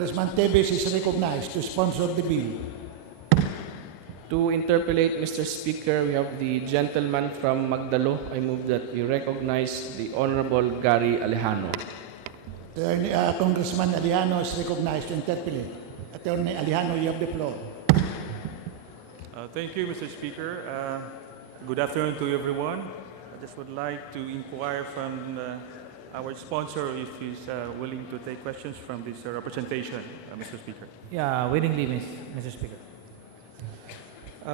Congressman Tevez is recognized to sponsor the bill. To interpellate, Mr. Speaker, we have the gentleman from Magdalo. I move that we recognize the Honorable Gary Alejano. Congressman Alejano is recognized to interpellate. Attorney Alejano, you have the floor. Thank you, Mr. Speaker. Good afternoon to everyone. I just would like to inquire from our sponsor if he's willing to take questions from this representation, Mr. Speaker. Yeah, willingly, Mr. Speaker.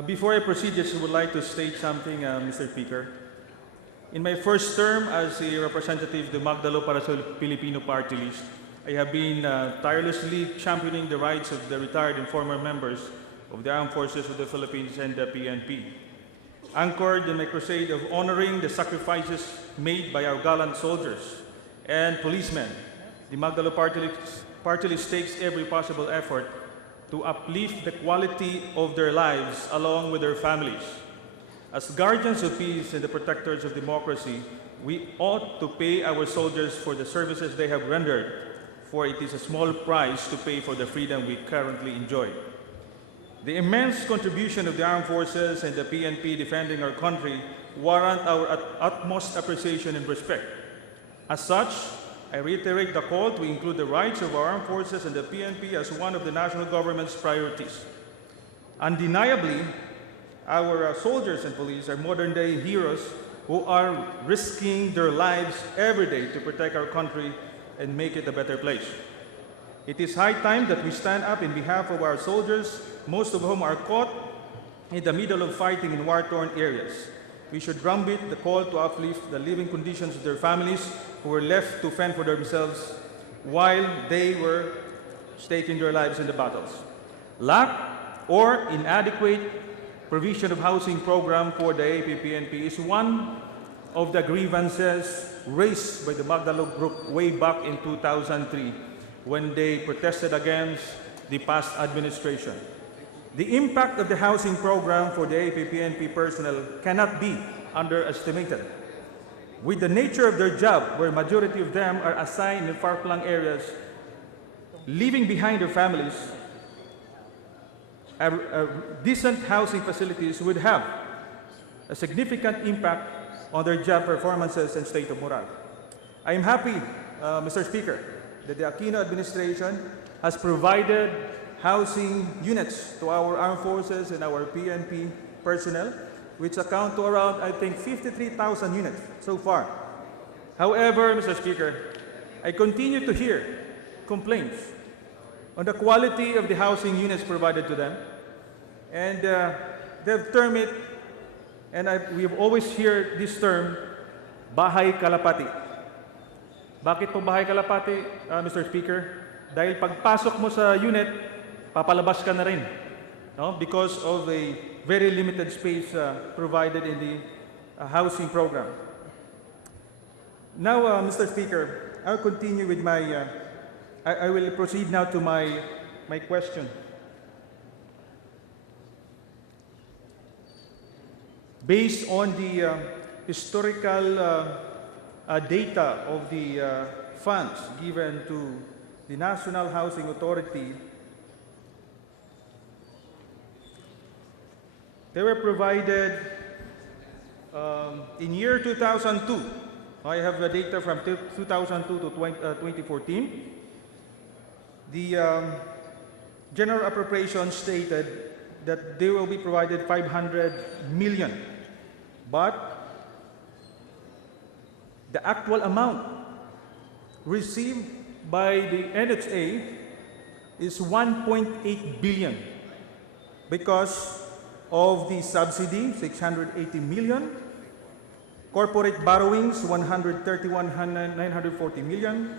Before I proceed, just would like to state something, Mr. Speaker. In my first term as a representative of the Magdalo para sa Pilipino Party List, I have been tirelessly championing the rights of the retired and former members of the Armed Forces of the Philippines and the PNP. Anchored in my crusade of honoring the sacrifices made by our gallant soldiers and policemen, the Magdalo Party List takes every possible effort to uplift the quality of their lives along with their families. As guardians of peace and the protectors of democracy, we ought to pay our soldiers for the services they have rendered, for it is a small price to pay for the freedom we currently enjoy. The immense contribution of the armed forces and the PNP defending our country warrant our utmost appreciation and respect. As such, I reiterate the call to include the rights of our armed forces and the PNP as one of the national government's priorities. Undeniably, our soldiers and police are modern-day heroes who are risking their lives every day to protect our country and make it a better place. It is high time that we stand up in behalf of our soldiers, most of whom are caught in the middle of fighting in war-torn areas. We should drumbeat the call to uplift the living conditions of their families who were left to fend for themselves while they were staking their lives in the battles. Lack or inadequate provision of housing program for the APPNP is one of the grievances raised by the Magdalo Group way back in 2003 when they protested against the past administration. The impact of the housing program for the APPNP personnel cannot be underestimated. With the nature of their job, where majority of them are assigned in far-flung areas, leaving behind their families, decent housing facilities would have a significant impact on their job performances and state of morale. I am happy, Mr. Speaker, that the Aquino administration has provided housing units to our armed forces and our PNP personnel, which account to around, I think, 53,000 units so far. However, Mr. Speaker, I continue to hear complaints on the quality of the housing units provided to them, and they've termed it, and we have always heard this term, bahay kalapati. Bakit po bahay kalapati, Mr. Speaker? Dahil pagpasok mo sa unit, papalabas ka na rin, no? Because of a very limited space provided in the housing program. Now, Mr. Speaker, I'll continue with my, I will proceed now to my question. Based on the historical data of the funds given to the National Housing Authority, they were provided in year 2002. I have the data from 2002 to 2014. The general appropriation stated that they will be provided 500 million, but the actual amount received by the NHA is 1.8 billion because of the subsidy, 680 million, corporate borrowings, 131,940 million,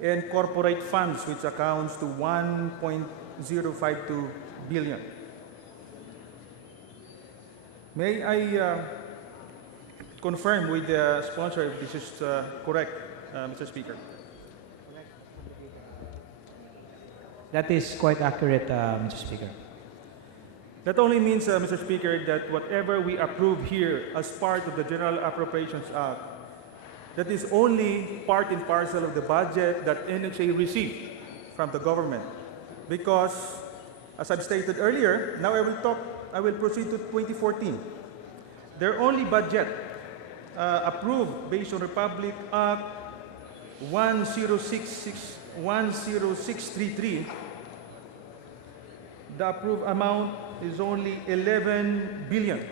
and corporate funds, which accounts to 1.052 billion. May I confirm with the sponsor if this is correct, Mr. Speaker? That is quite accurate, Mr. Speaker. That only means, Mr. Speaker, that whatever we approve here as part of the General Appropriations Act, that is only part and parcel of the budget that NHA received from the government. Because, as I've stated earlier, now I will proceed to 2014. Their only budget approved based on Republic Act 10633, the approved amount is only 11 billion.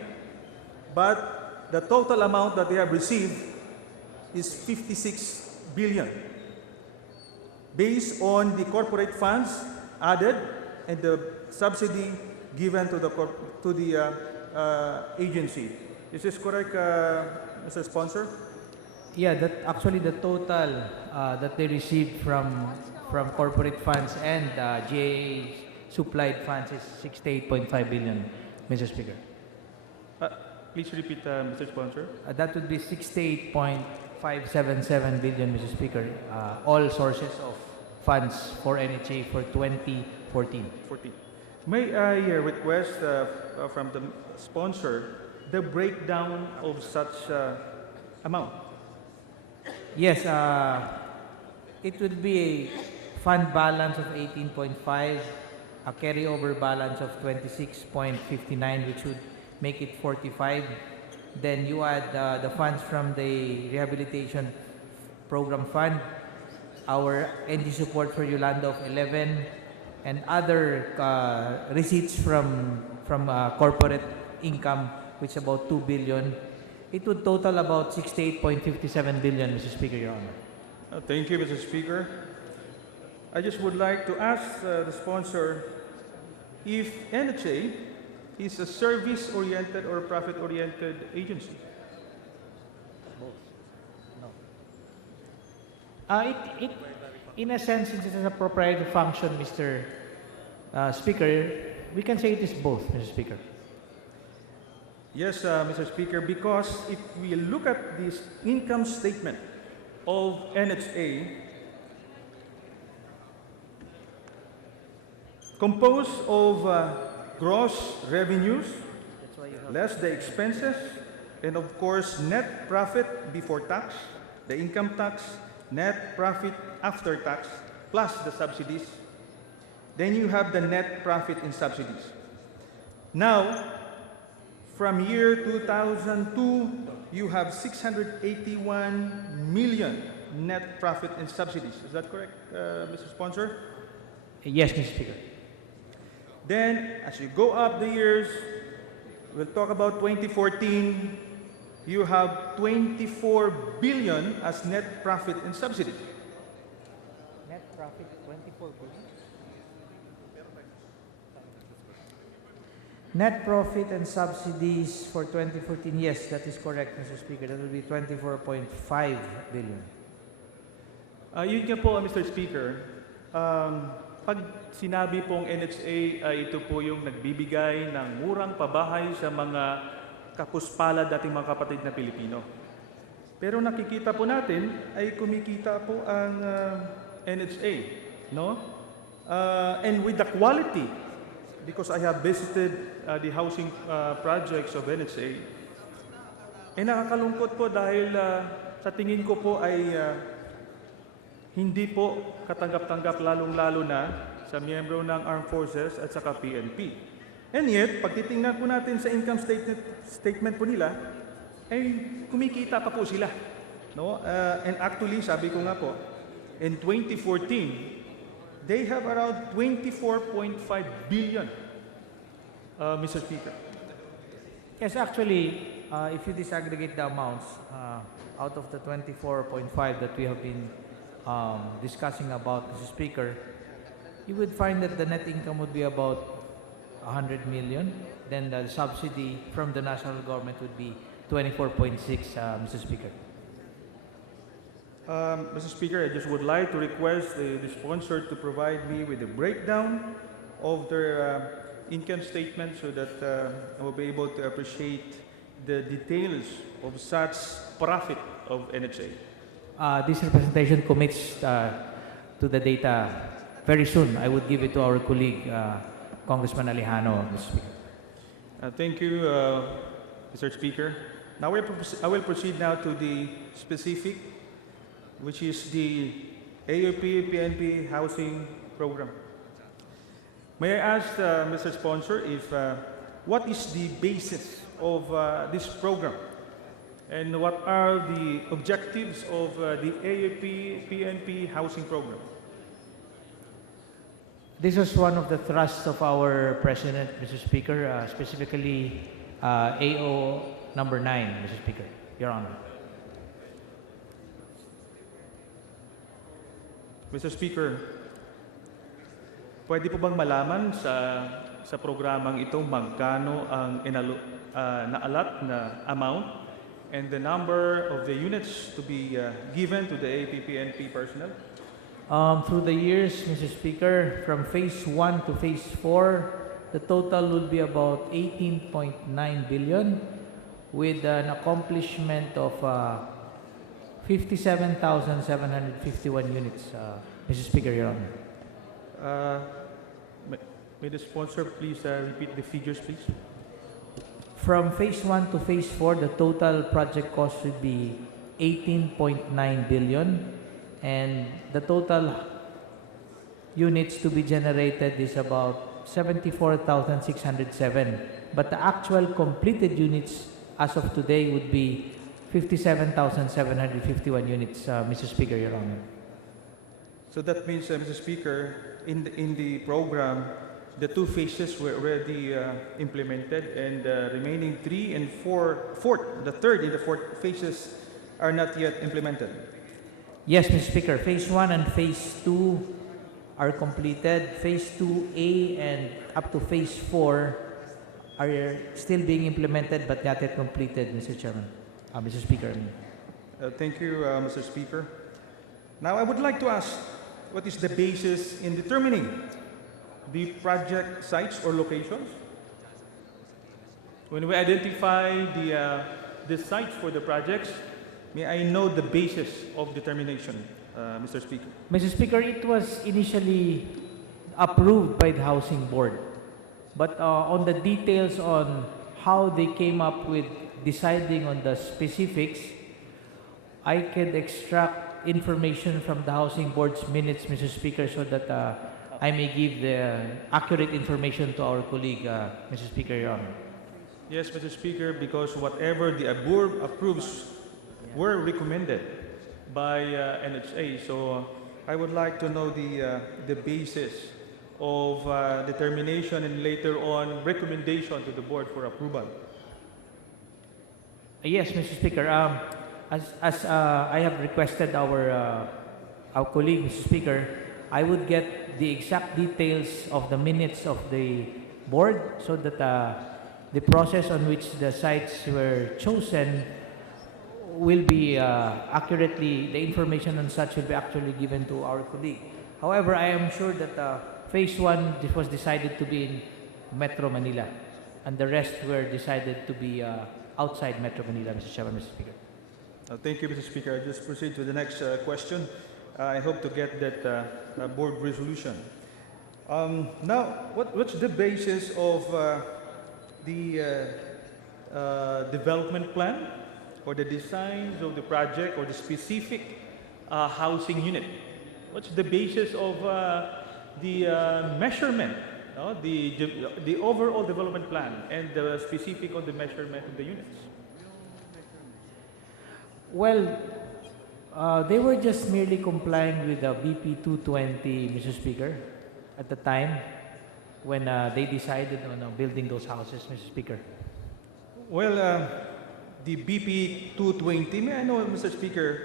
But the total amount that they have received is 56 billion. Based on the corporate funds added and the subsidy given to the agency. Is this correct, Mr. Sponsor? Yeah, that actually the total that they received from corporate funds and GAA supplied funds is 68.5 billion, Mr. Speaker. Please repeat, Mr. Sponsor. That would be 68.577 billion, Mr. Speaker. All sources of funds for NHA for 2014. 14. May I request from the sponsor the breakdown of such amount? Yes, it would be a fund balance of 18.5, a carryover balance of 26.59, which would make it 45. Then you add the funds from the Rehabilitation Program Fund, our NG support for Yolanda of 11, and other receipts from corporate income, which is about 2 billion. It would total about 68.57 billion, Mr. Speaker, Your Honor. Thank you, Mr. Speaker. I just would like to ask the sponsor if NHA is a service-oriented or profit-oriented agency. In a sense, since it is a proprietary function, Mr. Speaker, we can say it is both, Mr. Speaker. Yes, Mr. Speaker, because if we look at this income statement of NHA, composed of gross revenues, less the expenses, and of course net profit before tax, the income tax, net profit after tax, plus the subsidies. Then you have the net profit in subsidies. Now, from year 2002, you have 681 million net profit in subsidies. Is that correct, Mr. Sponsor? Yes, Mr. Speaker. Then, as you go up the years, we'll talk about 2014, you have 24 billion as net profit in subsidies. Net profit 24 billion. Net profit and subsidies for 2014, yes, that is correct, Mr. Speaker. That will be 24.5 billion. Yun nga po, Mr. Speaker. Pag sinabi pong NHA ay ito po yung nagbibigay ng murang pabahay sa mga kapuspalad dating mga kapatid na Pilipino. Pero nakikita po natin ay kumikita po ang NHA, no? And with the quality, because I have visited the housing projects of NHA, nakakalungkot po dahil sa tingin ko po ay hindi po katanggap-tanggap lalong-lalo na sa miyembro ng Armed Forces at saka PNP. And yet, pag titingnan po natin sa income statement po nila, ay kumikita pa po sila. No? And actually, sabi ko nga po, in 2014, they have around 24.5 billion, Mr. Speaker. Yes, actually, if you disaggregate the amounts, out of the 24.5 that we have been discussing about, Mr. Speaker, you would find that the net income would be about 100 million. Then the subsidy from the national government would be 24.6, Mr. Speaker. Mr. Speaker, I just would like to request the sponsor to provide me with a breakdown of their income statement so that I will be able to appreciate the details of such profit of NHA. This representation commits to the data very soon. I would give it to our colleague, Congressman Alejano, Mr. Speaker. Thank you, Mr. Speaker. Now I will proceed now to the specific, which is the AOP PNP housing program. May I ask, Mr. Sponsor, if what is the basis of this program? And what are the objectives of the AAP PNP housing program? This was one of the thrusts of our President, Mr. Speaker, specifically AO number 9, Mr. Speaker, Your Honor. Mr. Speaker, pwede po bang malaman sa programang ito magkano ang naalat na amount and the number of the units to be given to the APPNP personnel? Through the years, Mr. Speaker, from Phase 1 to Phase 4, the total would be about 18.9 billion with an accomplishment of 57,751 units, Mr. Speaker, Your Honor. May the sponsor please repeat the figures, please? From Phase 1 to Phase 4, the total project cost would be 18.9 billion, and the total units to be generated is about 74,607. But the actual completed units as of today would be 57,751 units, Mr. Speaker, Your Honor. So that means, Mr. Speaker, in the program, the 2 phases were already implemented, and the remaining 3 and 4, the third and the fourth phases are not yet implemented. Yes, Mr. Speaker. Phase 1 and Phase 2 are completed. Phase 2A and up to Phase 4 are still being implemented but not yet completed, Mr. Chairman. Mr. Speaker. Thank you, Mr. Speaker. Now, I would like to ask, what is the basis in determining the project sites or locations? When we identify the sites for the projects, may I know the basis of determination, Mr. Speaker? Mr. Speaker, it was initially approved by the Housing Board. But on the details on how they came up with deciding on the specifics, I can extract information from the Housing Board's minutes, Mr. Speaker, so that I may give the accurate information to our colleague, Mr. Speaker, Your Honor. Yes, Mr. Speaker, because whatever the board approves were recommended by NHA. So I would like to know the basis of determination and later on recommendation to the board for approval. Yes, Mr. Speaker. As I have requested our colleague, Mr. Speaker, I would get the exact details of the minutes of the board so that the process on which the sites were chosen will be accurately, the information on such will be actually given to our colleague. However, I am sure that Phase 1 was decided to be in Metro Manila, and the rest were decided to be outside Metro Manila, Mr. Chairman, Mr. Speaker. Thank you, Mr. Speaker. I'll just proceed to the next question. I hope to get that board resolution. Now, what's the basis of the development plan or the designs of the project or the specific housing unit? What's the basis of the measurement, the overall development plan and the specific on the measurement of the units? Well, they were just merely complying with the BP 220, Mr. Speaker, at the time when they decided on building those houses, Mr. Speaker. Well, the BP 220, may I know, Mr. Speaker,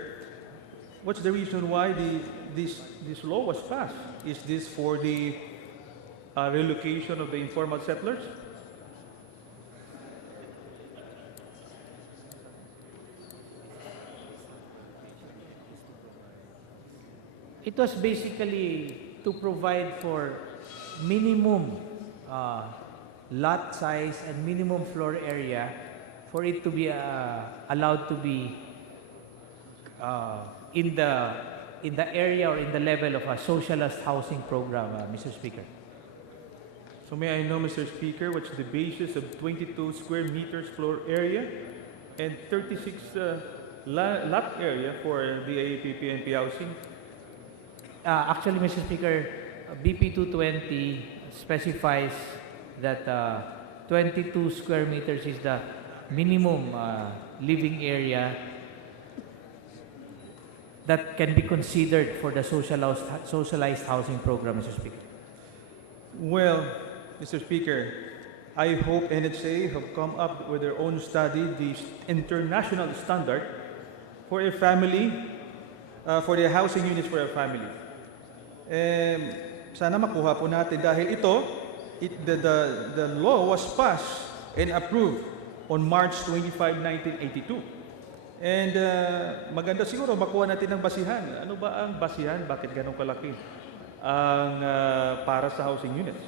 what's the reason why this law was passed? Is this for the relocation of the informal settlers? It was basically to provide for minimum lot size and minimum floor area for it to be allowed to be in the area or in the level of a socialist housing program, Mr. Speaker. So may I know, Mr. Speaker, what's the basis of 22 square meters floor area and 36 lot area for the AAP PNP housing? Actually, Mr. Speaker, BP 220 specifies that 22 square meters is the minimum living area that can be considered for the socialized housing program, Mr. Speaker. Well, Mr. Speaker, I hope NHA have come up with their own study, the international standard for a family, for the housing units for a family. Sana makuha po natin dahil the law was passed and approved on March 25, 1982. And maganda siguro makuha natin ng basihan. Ano ba ang basihan? Bakit ganun kalaki ang para sa housing units?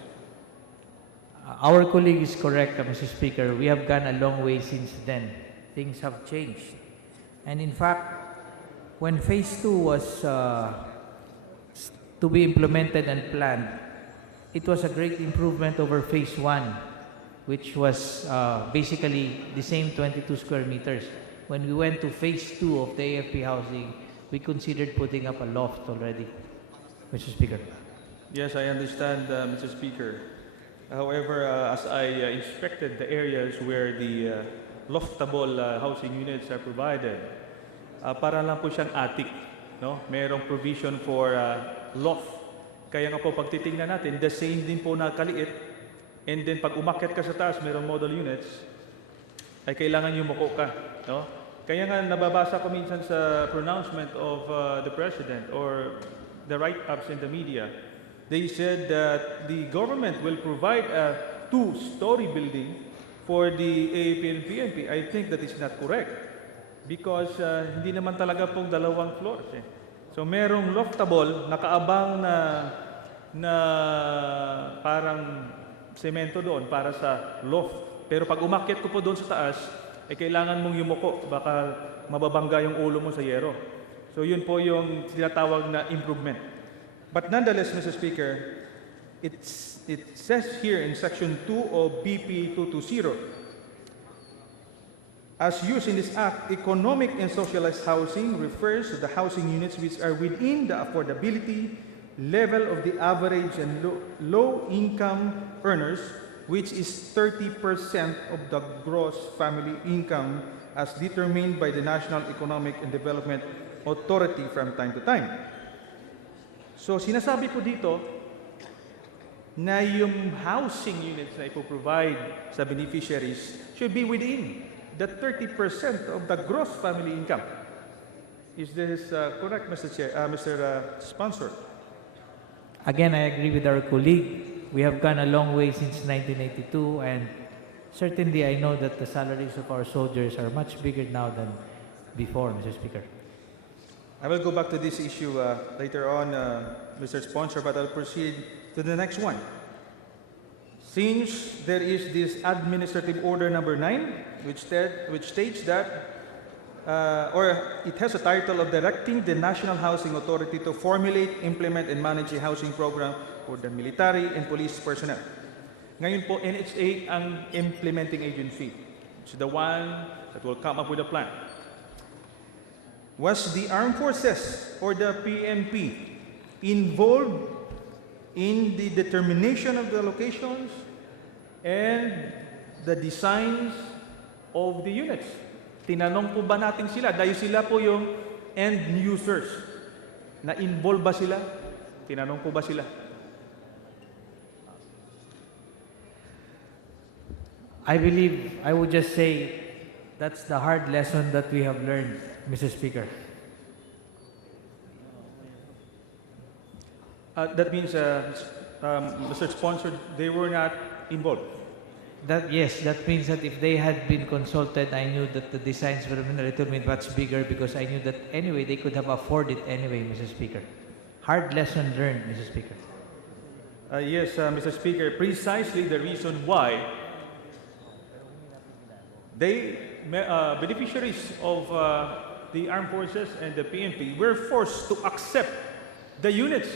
Our colleague is correct, Mr. Speaker. We have gone a long way since then. Things have changed. And in fact, when Phase 2 was to be implemented and planned, it was a great improvement over Phase 1, which was basically the same 22 square meters. When we went to Phase 2 of the AFP housing, we considered putting up a loft already, Mr. Speaker. Yes, I understand, Mr. Speaker. However, as I inspected the areas where the loftable housing units are provided, para lang po siyang attic, no? Mayroong provision for loft. Kaya nga po pag titingnan natin, the same din po na kaliit. And then pag umakyat ka sa taas, mayroong model units, ay kailangan yumuko ka, no? Kaya nga nababasa ko minsan sa pronouncement of the President or the write-ups in the media, they said that the government will provide a two-story building for the AAP and PNP. I think that is not correct because hindi naman talaga pong dalawang floors. So merong loftable, nakaabang na parang semento doon para sa loft. Pero pag umakyat ko po doon sa taas, kailangan mong yumuko, baka mababangga yung ulo mo sa yero. So yun po yung tinatawag na improvement. But nonetheless, Mr. Speaker, it says here in Section 2 of BP 220, as used in this Act, economic and socialized housing refers to the housing units which are within the affordability level of the average and low-income earners, which is 30% of the gross family income as determined by the National Economic and Development Authority from time to time. So sinasabi ko dito na yung housing units na ipoprovide sa beneficiaries should be within the 30% of the gross family income. Is this correct, Mr. Sponsor? Again, I agree with our colleague. We have gone a long way since 1982, and certainly I know that the salaries of our soldiers are much bigger now than before, Mr. Speaker. I will go back to this issue later on, Mr. Sponsor, but I'll proceed to the next one. Since there is this Administrative Order number 9, which states that, or it has a title of Directing the National Housing Authority to formulate, implement, and manage a housing program for the military and police personnel. Ngayon po, NHA ang implementing agency. It's the one that will come up with a plan. Was the Armed Forces or the PNP involved in the determination of the locations and the designs of the units? Tinanong po ba natin sila? Dahil sila po yung end users. Na-involve ba sila? Tinanong po ba sila? I believe I would just say that's the hard lesson that we have learned, Mr. Speaker. That means, Mr. Sponsor, they were not involved. Yes, that means that if they had been consulted, I knew that the designs would have been a little bit much bigger because I knew that anyway they could have afforded it anyway, Mr. Speaker. Hard lesson learned, Mr. Speaker. Yes, Mr. Speaker, precisely the reason why beneficiaries of the armed forces and the PNP were forced to accept the units,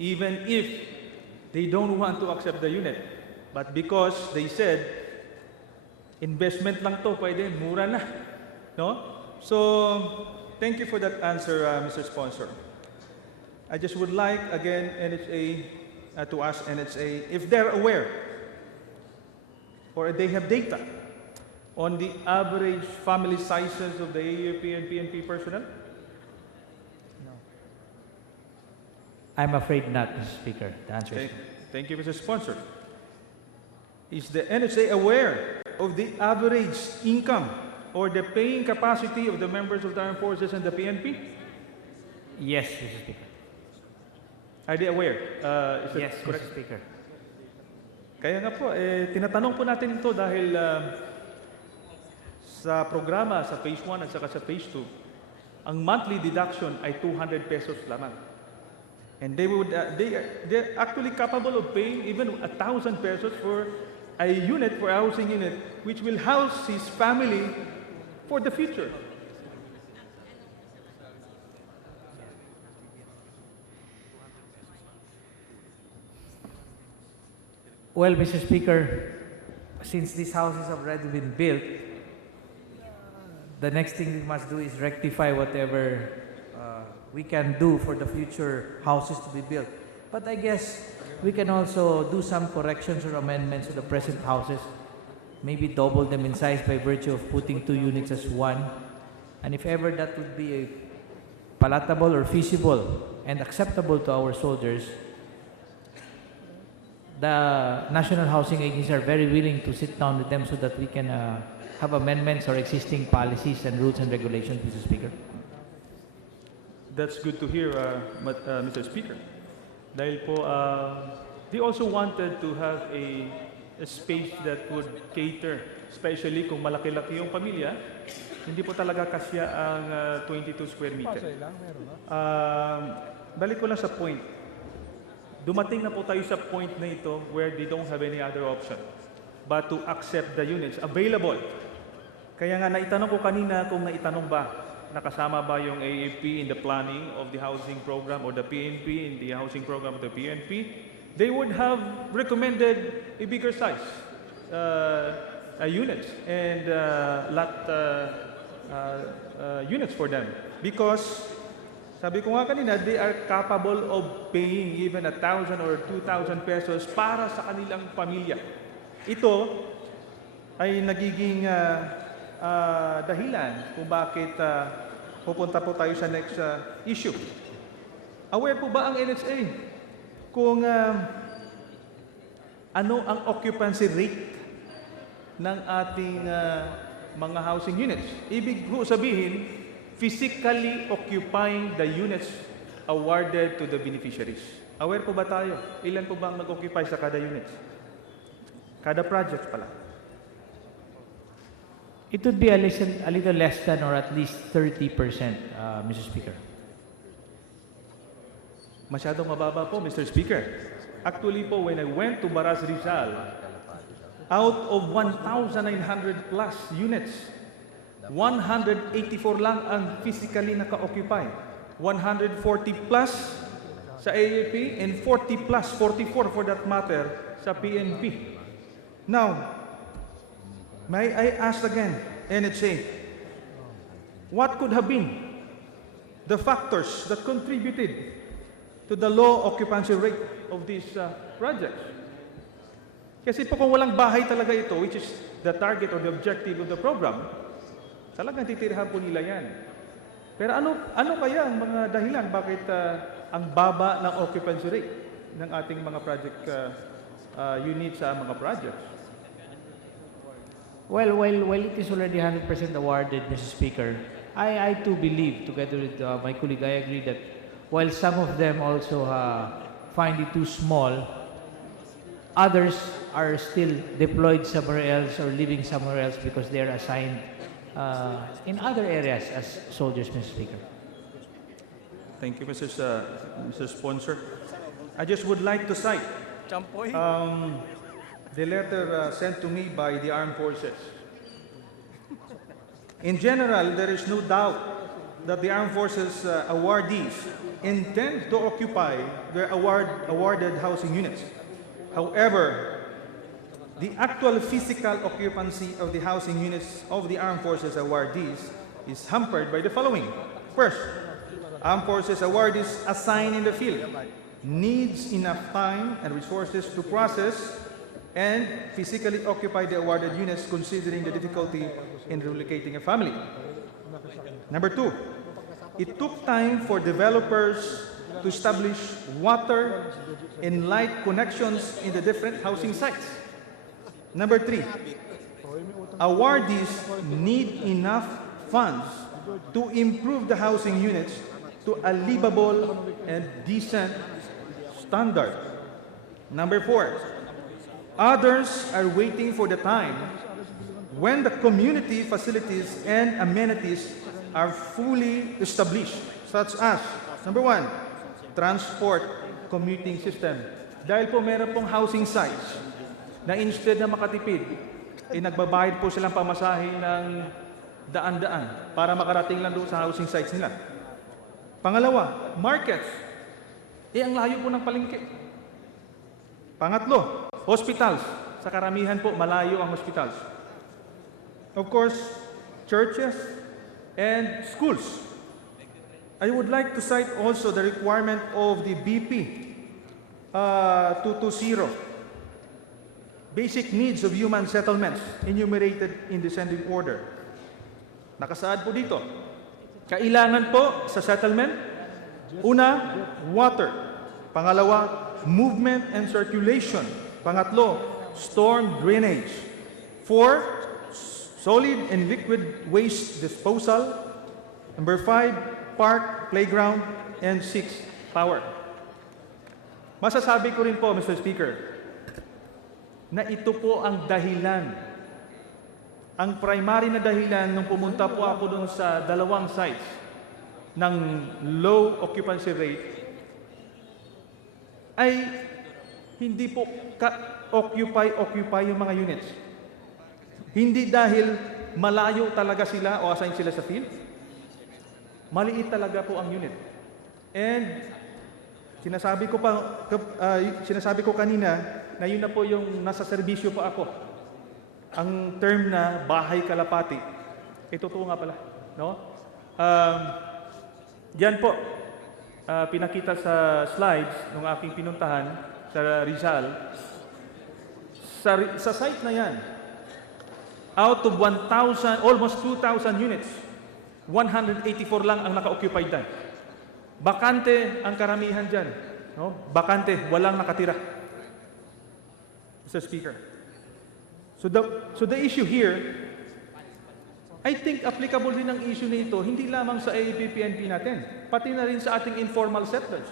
even if they don't want to accept the unit. But because they said, investment lang to, pwede, mura na. No? So, thank you for that answer, Mr. Sponsor. I just would like, again, NHA, to ask NHA if they're aware or they have data on the average family sizes of the AAP and PNP personnel? I'm afraid not, Mr. Speaker. The answer is Okay. Thank you, Mr. Sponsor. Is the NHA aware of the average income or the paying capacity of the members of the armed forces and the PNP? yes, Mr. Speaker. Are they aware? Is it Yes, correct? Mr. Speaker. Kaya nga po, tinatanong po natin ito dahil sa programa, sa Phase 1 at saka sa Phase 2, ang monthly deduction ay 200 pesos lamang. And they're actually capable of paying even 1,000 pesos for a unit, for a housing unit, which will house his family for the future. Well, Mr. Speaker, since these houses have already been built, the next thing we must do is rectify whatever we can do for the future houses to be built. But I guess we can also do some corrections or amendments to the present houses, maybe double them in size by virtue of putting 2 units as 1. And if ever that would be palatable or feasible and acceptable to our soldiers, the National Housing Agencies are very willing to sit down with them so that we can have amendments or existing policies and rules and regulations, Mr. Speaker. That's good to hear, Mr. Speaker. Dahil po, they also wanted to have a space that would cater, especially kung malaki-laki yung pamilya, hindi po talaga kasya ang 22 square meter. Balik ko lang sa point. Dumating na po tayo sa point na ito where they don't have any other option but to accept the units available. Kaya nga naitanong ko kanina kung naitanong ba, nakasama ba yung AAP in the planning of the housing program or the PNP in the housing program of the PNP, they would have recommended a bigger size units and units for them because sabi ko nga kanina, they are capable of paying even 1,000 or 2,000 pesos para sa kanilang pamilya. Ito ay nagiging dahilan kung bakit pupunta po tayo sa next issue. Aware po ba ang NHA kung ano ang occupancy rate ng ating mga housing units? Ibig po sabihin, physically occupying the units awarded to the beneficiaries. Aware po ba tayo? Ilan po ba ang nag-occupy sa kada unit? Kada project pala. It would be a little less than or at least 30%, Mr. Speaker. Masyadong mababa po, Mr. Speaker. Actually po, when I went to Baras Rizal, out of 1,900 plus units, 184 lang ang physically naka-occupy. 140 plus sa AAP and 40 plus, 44 for that matter, sa PNP. Now, may I ask again, NHA, what could have been the factors that contributed to the low occupancy rate of these projects? Kasi po kung walang bahay talaga ito, which is the target or the objective of the program, talagang titirahan po nila yan. Pero ano kaya ang mga dahilan bakit ang baba ng occupancy rate ng ating mga project units sa mga projects? Well, while it is already 100% awarded, Mr. Speaker, I too believe, together with my colleague, I agree that while some of them also find it too small, others are still deployed somewhere else or living somewhere else because they are assigned in other areas as soldiers, Mr. Speaker. Thank you, Mr. Sponsor. I just would like to cite the letter sent to me by the armed forces. In general, there is no doubt that the armed forces awardees intend to occupy their awarded housing units. However, the actual physical occupancy of the housing units of the armed forces awardees is hampered by the following. First, armed forces awardees assigned in the field needs enough time and resources to process and physically occupy the awarded units considering the difficulty in relocating a family. Number 2, it took time for developers to establish water and light connections in the different housing sites. Number 3, awardees need enough funds to improve the housing units to a livable and decent standard. Number 4, others are waiting for the time when the community facilities and amenities are fully established, such as, number 1, transport commuting system. Dahil po meron pong housing sites na instead na makatipid, nagbabayad po silang pamasahe ng daan-daan para makarating lang doon sa housing sites nila. Pangalawa, markets. Ang layo po ng palengke. Pangatlo, hospitals. Sa karamihan po, malayo ang hospitals. Of course, churches and schools. I would like to cite also the requirement of the BP 220, basic needs of human settlements, enumerated in descending order. Nakasaad po dito. Kailangan po sa settlement, una, water. Pangalawa, movement and circulation. Pangatlo, storm drainage. 4, solid and liquid waste disposal. Number 5, park, playground. And 6, power. Masasabi ko rin po, Mr. Speaker, na ito po ang dahilan, ang primary na dahilan nung pumunta po ako dun sa dalawang sites ng low occupancy rate ay hindi po occupy yung mga units. Hindi dahil malayo talaga sila o assign sila sa field. Maliit talaga po ang unit. And sinasabi ko kanina na yun na po yung nasa serbisyo pa ako. Ang term na bahay kalapati, totoo nga pala. No? Diyan po, pinakita sa slides ng aking pinuntahan sa Rizal. Sa site na yan, out of 1,000, almost 2,000 units, 184 lang ang naka-occupied dyan. Bakante ang karamihan dyan. No? Bakante, walang nakatira. Mr. Speaker. So the issue here, I think applicable din ang issue nito, hindi lamang sa AAP-PNP natin, pati na rin sa ating informal settlers.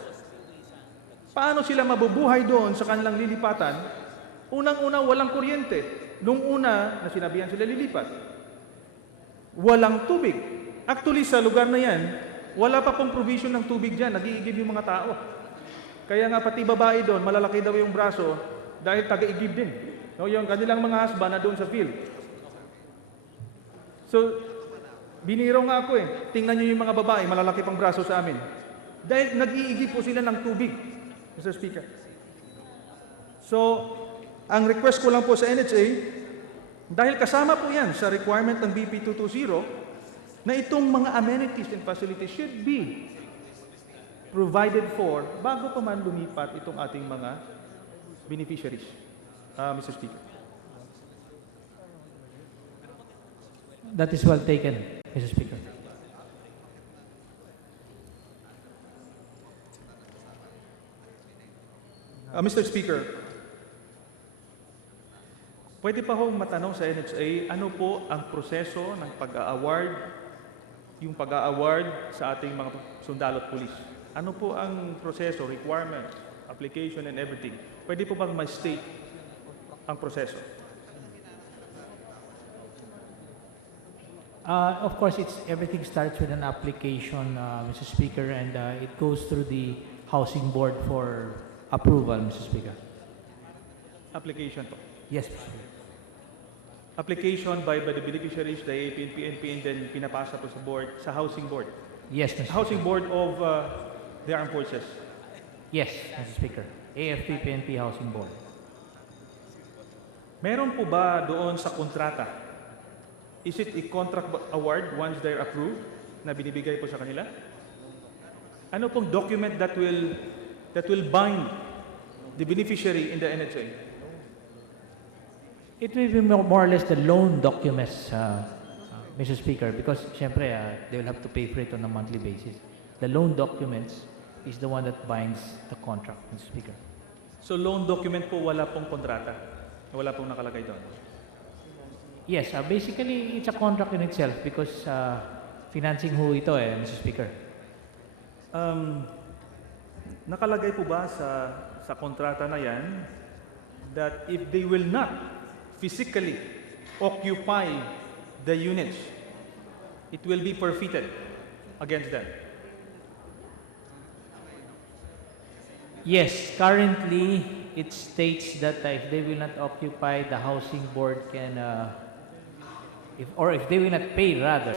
Paano sila mabubuhay doon sa kanilang lilipatan? Unang-una, walang kuryente. Nung una, na sinabihan sila lilipat, walang tubig. Actually, sa lugar na yan, wala pa pong provision ng tubig dyan, nag-iigib yung mga tao. Kaya nga pati babae doon, malalaki daw yung braso dahil taga-igib din. No, yung kanilang mga husband na doon sa field. So, biniro nga ako tingnan nyo yung mga babae, malalaki pang braso sa amin. Dahil nag-iigib po sila ng tubig, Mr. Speaker. So, ang request ko lang po sa NHA, dahil kasama po yan sa requirement ng BP 220, na itong mga amenities and facilities should be provided for bago pa man lumipat itong ating mga beneficiaries, Mr. Speaker. That is well taken, Mr. Speaker. Mr. Speaker, pwede pa hong matanong sa NHA, ano po ang proseso ng pag-a-award, yung pag-a-award sa ating mga sundalo at pulis? Ano po ang proseso, requirement, application, and everything? Pwede po bang ma-state ang proseso? Of course, everything starts with an application, Mr. Speaker, and it goes through the Housing Board for approval, Mr. Speaker. Application po. Yes, Mr. Speaker. Application by the beneficiaries, the AAP and PNP, and then pinapasa po sa board, sa Housing Board. Yes, Mr. Speaker. Housing Board of the Armed Forces. Yes, Mr. Speaker. AFP, PNP Housing Board. Meron po ba doon sa kontrata? Is it a contract award once they're approved na binibigay po sa kanila? Ano pong document that will that will bind the beneficiary in the NHA? It will be more or less the loan documents, Mr. Speaker, because syempre, they will have to pay for it on a monthly basis. The loan documents is the one that binds the contract, Mr. Speaker. So loan document po, wala pong kontrata? Wala pong nakalagay doon? Yes, basically, it's a contract in itself because financing ho ito Mr. Speaker. Nakalagay po ba sa kontrata na yan that if they will not physically occupy the units, it will be forfeited against them? Yes, currently it states that if they will not occupy, the housing board can, if they will not pay rather,